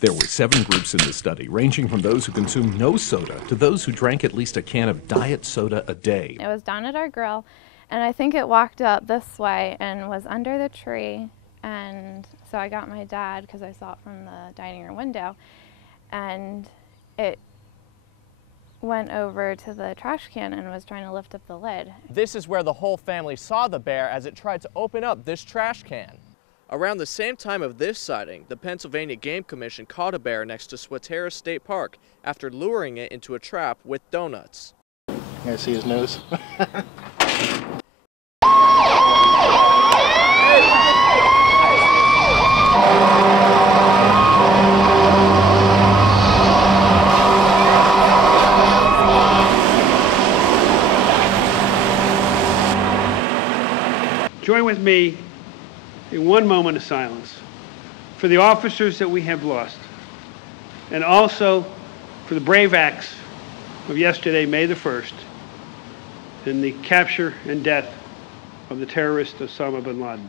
There were 7 groups in the study, ranging from those who consumed no soda to those who drank at least a can of diet soda a day. It was down at our grill, and I think it walked up this way and was under the tree. And so I got my dad, because I saw it from the dining room window, and it went over to the trash can and was trying to lift up the lid. This is where the whole family saw the bear as it tried to open up this trash can. Around the same time of this sighting, the Pennsylvania Game Commission caught a bear next to Swatara State Park after luring it into a trap with donuts. You guys see his nose? Join with me in one moment of silence for the officers that we have lost, and also for the brave acts of yesterday, May the 1st, and the capture and death of the terrorist Osama bin Laden.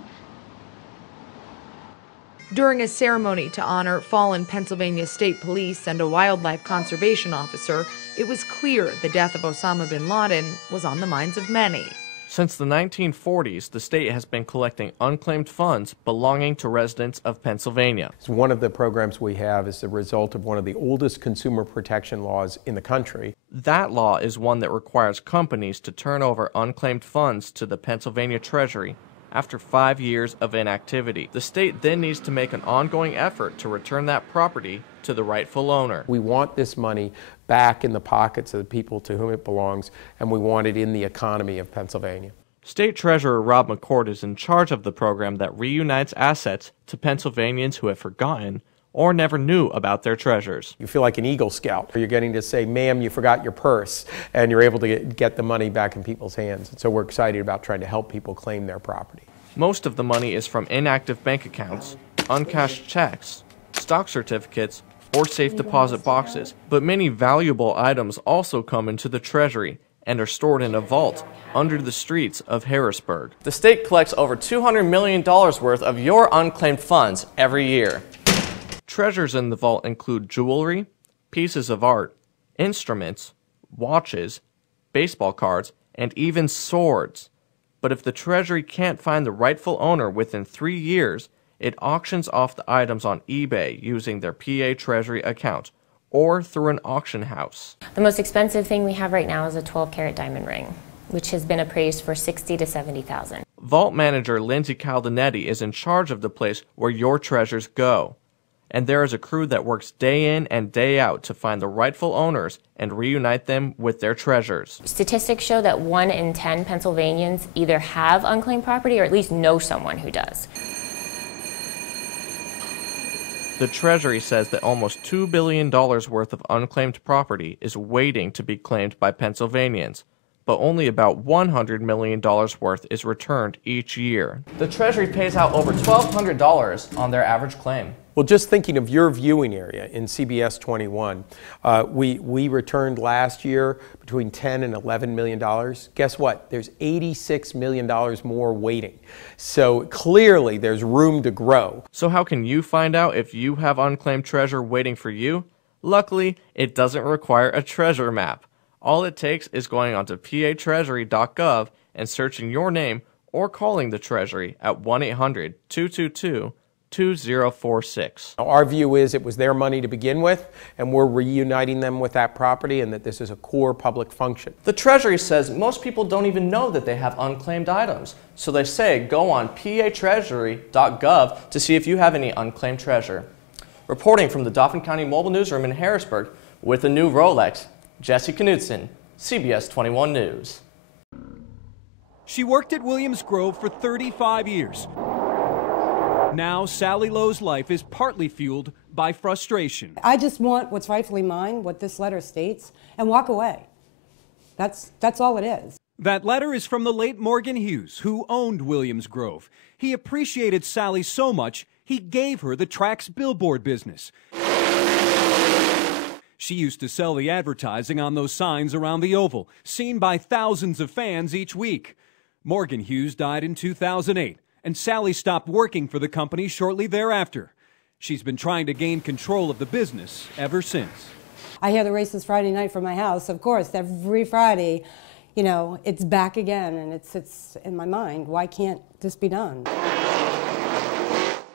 During a ceremony to honor fallen Pennsylvania State Police and a wildlife conservation officer, it was clear the death of Osama bin Laden was on the minds of many. Since the 1940s, the state has been collecting unclaimed funds belonging to residents of Pennsylvania. One of the programs we have is the result of one of the oldest consumer protection laws in the country. That law is one that requires companies to turn over unclaimed funds to the Pennsylvania Treasury after 5 years of inactivity. The state then needs to make an ongoing effort to return that property to the rightful owner. We want this money back in the pockets of the people to whom it belongs, and we want it in the economy of Pennsylvania. State Treasurer Rob McCord is in charge of the program that reunites assets to Pennsylvanians who have forgotten or never knew about their treasures. You feel like an Eagle Scout. You're getting to say, ma'am, you forgot your purse, and you're able to get the money back in people's hands. And so we're excited about trying to help people claim their property. Most of the money is from inactive bank accounts, uncashed checks, stock certificates, or safe deposit boxes. But many valuable items also come into the Treasury and are stored in a vault under the streets of Harrisburg. The state collects over $200 million worth of your unclaimed funds every year. Treasures in the vault include jewelry, pieces of art, instruments, watches, baseball cards, and even swords. But if the Treasury can't find the rightful owner within 3 years, it auctions off the items on eBay using their PA Treasury account or through an auction house. The most expensive thing we have right now is a 12-carat diamond ring, which has been appraised for $60,000 to $70,000. Vault manager Lindsay Caldanetti is in charge of the place where your treasures go. And there is a crew that works day in and day out to find the rightful owners and reunite them with their treasures. Statistics show that 1 in 10 Pennsylvanians either have unclaimed property or at least know someone who does. The Treasury says that almost $2 billion worth of unclaimed property is waiting to be claimed by Pennsylvanians, but only about $100 million worth is returned each year. The Treasury pays out over $1,200 on their average claim. Well, just thinking of your viewing area in CBS 21, we returned last year between $10 and $11 million. Guess what? There's $86 million more waiting. So clearly there's room to grow. So how can you find out if you have unclaimed treasure waiting for you? Luckily, it doesn't require a treasure map. All it takes is going onto patreasury.gov and searching your name or calling the Treasury at 1-800-222-2046. Our view is it was their money to begin with, and we're reuniting them with that property, and that this is a core public function. The Treasury says most people don't even know that they have unclaimed items, so they say go on patreasury.gov to see if you have any unclaimed treasure. Reporting from the Dauphin County Mobile Newsroom in Harrisburg with a new Rolex, Jesse Knudsen, CBS 21 News. She worked at Williams Grove for 35 years. Now, Sally Lowe's life is partly fueled by frustration. I just want what's rightfully mine, what this letter states, and walk away. That's all it is. That letter is from the late Morgan Hughes, who owned Williams Grove. He appreciated Sally so much, he gave her the Trax billboard business. She used to sell the advertising on those signs around the Oval, seen by thousands of fans each week. Morgan Hughes died in 2008, and Sally stopped working for the company shortly thereafter. She's been trying to gain control of the business ever since. I hear the races Friday night from my house. Of course, every Friday, you know, it's back again, and it sits in my mind. Why can't this be done?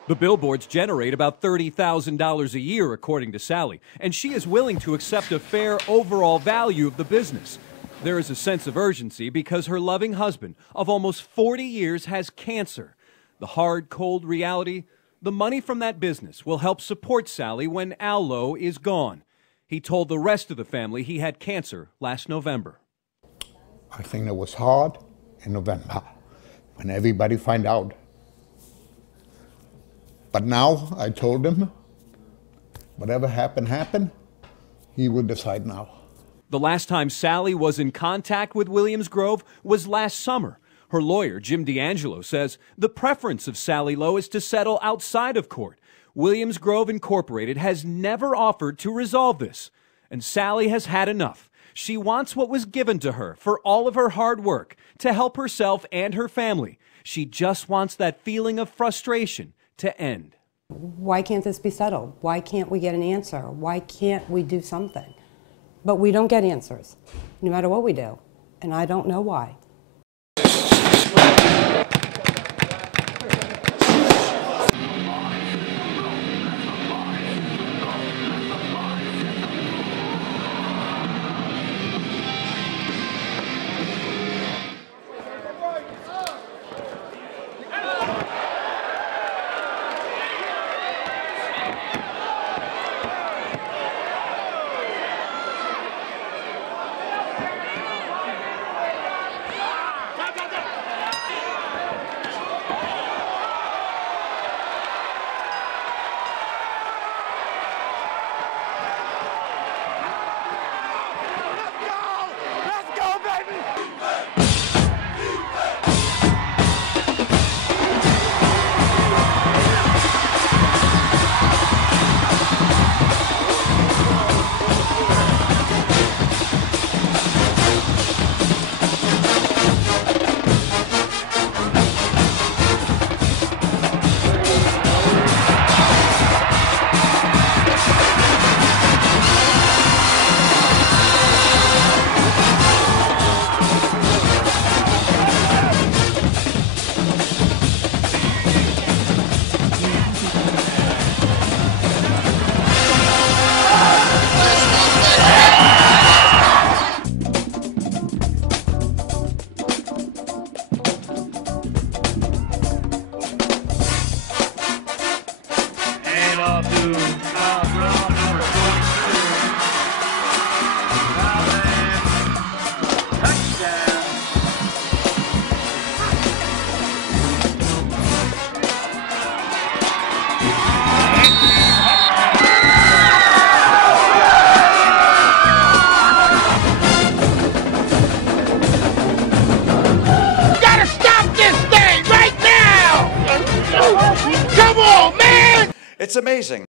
The billboards generate about $30,000 a year, according to Sally, and she is willing to accept a fair overall value of the business. There is a sense of urgency because her loving husband of almost 40 years has cancer. The hard, cold reality, the money from that business will help support Sally when Al Lowe is gone. He told the rest of the family he had cancer last November. I think it was hard in November when everybody find out. But now I told him, whatever happened, happened. He will decide now. The last time Sally was in contact with Williams Grove was last summer. Her lawyer, Jim D'Angelo, says the preference of Sally Lowe is to settle outside of court. Williams Grove Incorporated has never offered to resolve this, and Sally has had enough. She wants what was given to her for all of her hard work to help herself and her family. She just wants that feeling of frustration to end. Why can't this be settled? Why can't we get an answer? Why can't we do something? But we don't get answers, no matter what we do, and I don't know why. It's amazing.